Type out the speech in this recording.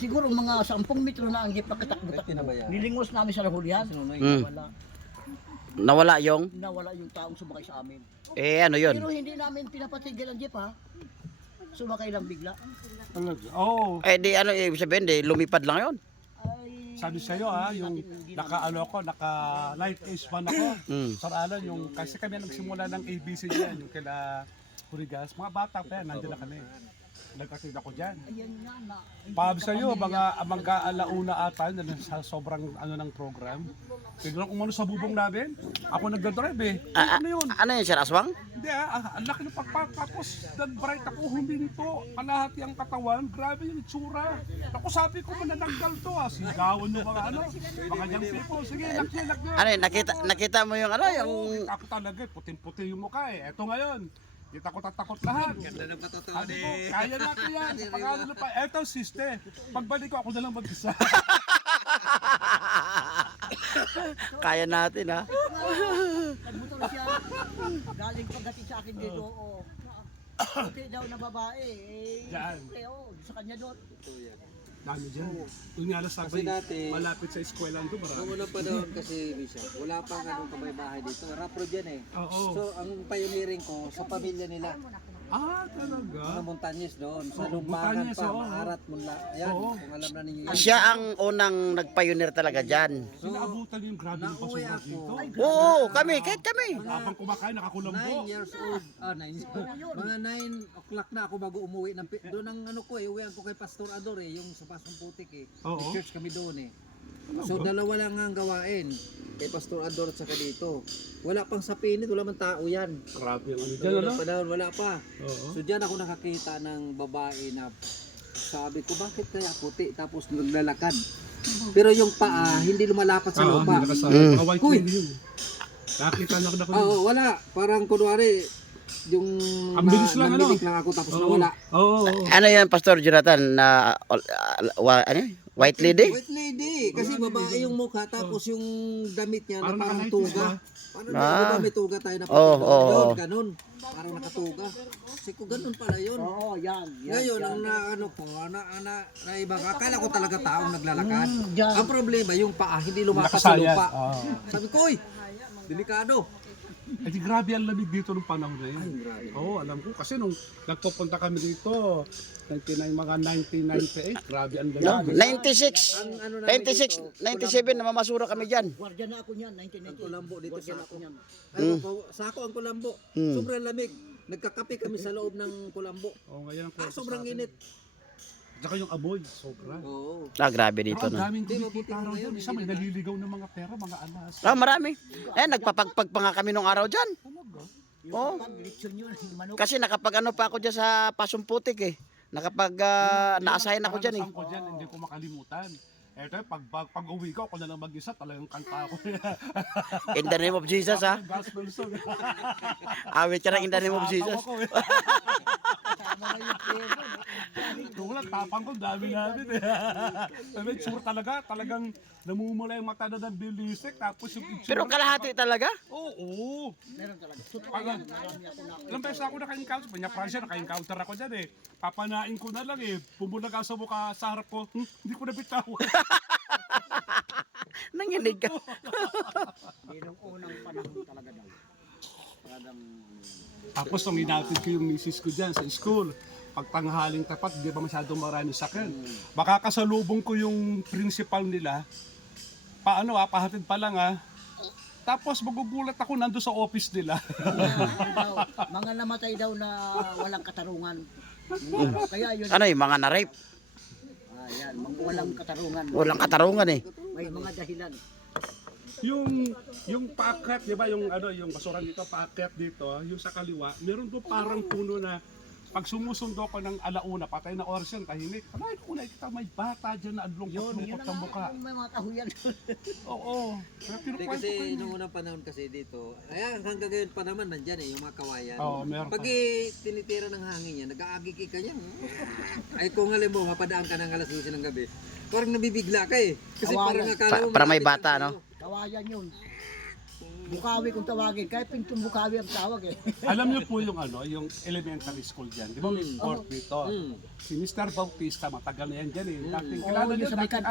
Siguro mga 10 metro na ang jeep pagkatakbo-takbo. Nilingos namin sa lahulihan. Nawala yung Nawala yung taong sumakay sa amin. ano yun? Pero hindi namin pinapatigil ang jeep ha. Sumakay lang bigla. Oh, Di ano ibig sabihin, lumipad lang yun. Ay, sabi sa'yo yung naka light age man ako. Sir Alan, yung kasi kami nagsimula ng ABC diyan, yung kila Hurigas, mga bata pa yan, nandiyan na kami. Nagkatid ako dyan. ayan nga na. Pab sa'yo, mga alauna ata yun, sa sobrang ng program. Biglang umano sa bubong namin, ako nagdadrive Ano yun? Ano yun, Sir Aswang? Hindi ang laki ng pagpapapos, nag-bright ako, huminto, kalahati ang katawan, grabe yung itsura. Ako sabi ko, manananggal to sigawan yung mga mga young people, sige, lakya. Ano yun, nakita mo yung yung Kita ko talaga, puting-puti yung mukha Eto ngayon, kita ko tatakot lahat. Ganda ng patotoon Kaya natin yan, pag-ano na pa. Eto, siste, pagbalik ko, ako na lang mag-isa. Kaya natin ha. Nagmotor siya. Galing pagdating sa akin dito. Okay daw na babae. Diyan. Sa kanya doon. Dami dyan. Yung nga lang sabi, Kasi dati, malapit sa eskwelahan to, marami. Noong unang panahon kasi, Bishop, wala pang kamay-bahay dito. Rapro dyan Oo. So, ang pioneering ko sa pamilya nila, Talaga? mga Montañes doon, sa Oo, Lumbagan Montañes, pa, oo. Maarat, Munla. Yan, Oo. kung alam na ninyo yan. Siya ang unang nag-pioneer talaga dyan. Sinaabutan yung grabe ng Nauwi basura ako. dito. Oo, kahit kami. Habang kumakain, nakakulambo. 9 years old. 9 years old. Mga 9 o'clock na ako bago umuwi. Doon ang uwian ko kay Pastor Ador yung sa Pasong Putik Oo. May church kami doon So dalawa lang ang gawain. Kay Pastor Ador at saka dito. Wala pang sa pinit, wala man tao yan. Grabe yung So, unang panahon, wala pa. Oo. So diyan ako nakakita ng babae na sabi ko, bakit kaya puti? Tapos naglalakad. Pero yung paa, hindi lumalapat sa lupa. Mga white Uy! lady yun. Nakita na ako. Oo, wala. Parang kunwari, yung Ang bilis lang, nanginig lang ako tapos nawala. Oo. Ano yan, Pastor Jonathan, na white lady? White lady, kasi babae yung mukha tapos yung damit niya na Parang parang naka-nighties tuga. ba? Parang diba may tuga tayo na Oo, oo, yun, oo. ganun. Parang nakatuga. Kasi ko ganun pala yun. Oo, yan. Ngayon, ang naiba ka, akala ko talaga taong naglalakad. Yan. Ang problema, yung paa, hindi lumakas sa Nakasayad. lupa. Oo. Sabi ko, oy, delikado. Di grabe ang lamig dito nung panahon na yun. Ay, grabe. Oo, alam ko. Kasi nung nagpupunta kami dito, mga 1998, grabe ang lamig. 96, Ang ano namin 96, dito, 97, namamasura kami dyan. Guardia na ako niyan, 1990. Kulambo dito Guardia na sa ako niyan. Sa ako ang kulambo. Sobrang lamig. Nagkakape kami sa loob ng kulambo. Oo, ngayon ang kwento Sobrang sa atin. init. Saka yung amoy, sobra. Oo. Grabe dito Ang na. daming Hindi, kumikita mabuti raw ngayon, dyan. Isa may naliligaw ng mga pera, mga alas. Marami. Nagpapagpag pa nga kami nung araw dyan. Oo. Lechon yun, manok. Kasi nakapag ano pa ako dyan sa Pasong Putik Nakapag na-assign ako dyan Karanasan ko dyan, hindi ko makalimutan. Eto, pag uwi ko, ako na lang mag-isa, talagang kanta ako. In the name of Jesus ha. Gospel song. Awit ka ng in the name of Jesus. Tawa ko Tama na yung pera. Kung lang, tapang ko, dami namin May sure talagang namumula yung mata na ng bilisik, tapos yung itsura. Pero kalahati talaga. Oo. Meron talaga. Totoo Pag- yan. Marami ako na. Ilang beses ako naka-encounter, Panya-Francia, naka-encounter ako dyan Papanain ko na lang Bumulag ka sa mukha, sa harap ko, hindi ko nabitawan. Nanginig ka. Yun ang unang panahon talaga daw. Talagang Tapos nung inatid ko yung misis ko dyan sa school, pag tanghaling tapat, di ba masyadong maraming sakyan. Baka kasalubong ko yung principal nila, pahatid pa lang Tapos magugulat ako nando sa office nila. mga namatay daw na walang katarungan. Kaya yun, Ano mga na-rape? yan, mga walang katarungan. Walang katarungan May mga dahilan. yung paakyat, di ba yung basuran dito, paakyat dito, yung sa kaliwa, meron doon parang puno na pag sumusundo ko ng alauna, patay na oras yan, tahimik. Kamay ko nakikita may bata dyan na Yun adlong-lungkot sa mukha. ang may mga kahuyan. Oo. Pero Hindi kinukwento kasi ko yun. nung unang panahon kasi dito, hanggang ngayon pa naman nandyan yung mga kawayan. Oo, meron Pag pa. tinitira ng hangin yan, nag-aagiki ka yan. Ay kung halimbawa, mapadaan ka ng alas 12 ng gabi, parang nabibigla ka Kasi Kawayan. parang akala mo Para may malapit bata, lang no? sa'yo. Kawayan yun. Bukawi kung tawagin. Kaya Pintong Bukawi ang tawag eh. Alam niyo po yung yung elementary school dyan. Di ba may court dito? Mm. Si Mr. Bautista, matagal na yan dyan eh. Dating Oo, kilala yun niyo, sa may dating